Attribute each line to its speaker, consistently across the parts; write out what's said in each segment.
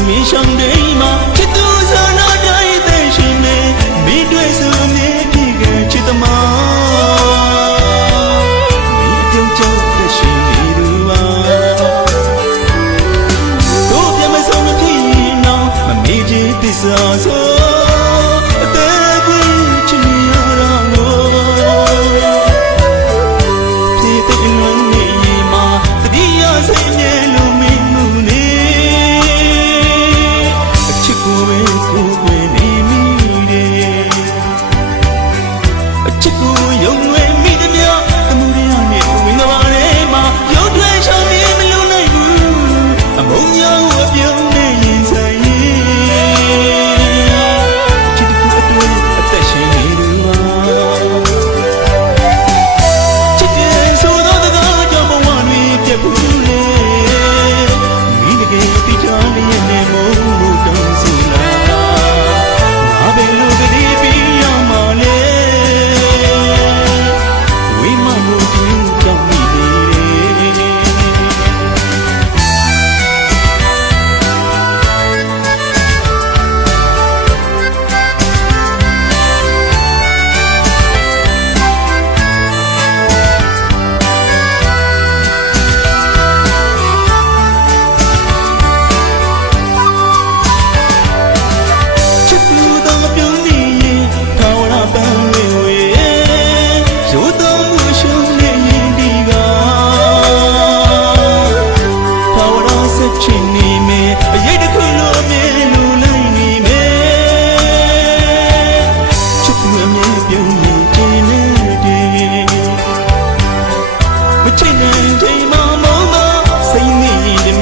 Speaker 1: me someday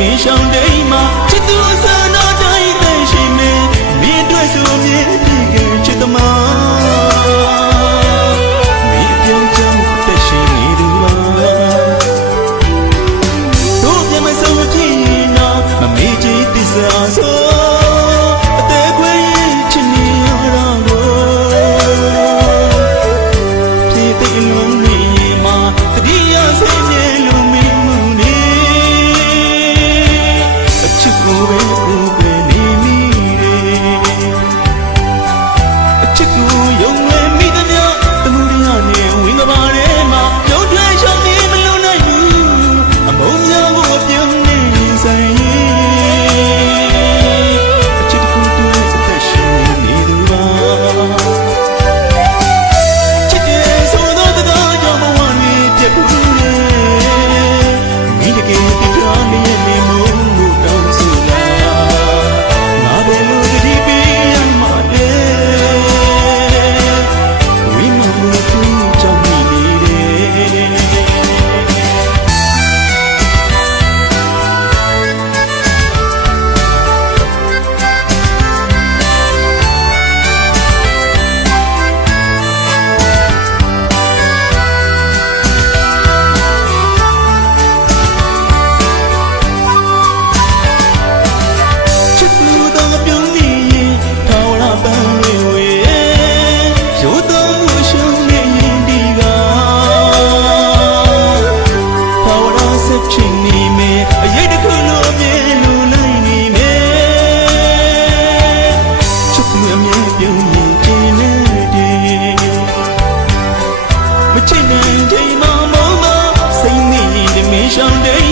Speaker 1: မင်းရှောင်းတိမ်မှာ money anymore. Sunday.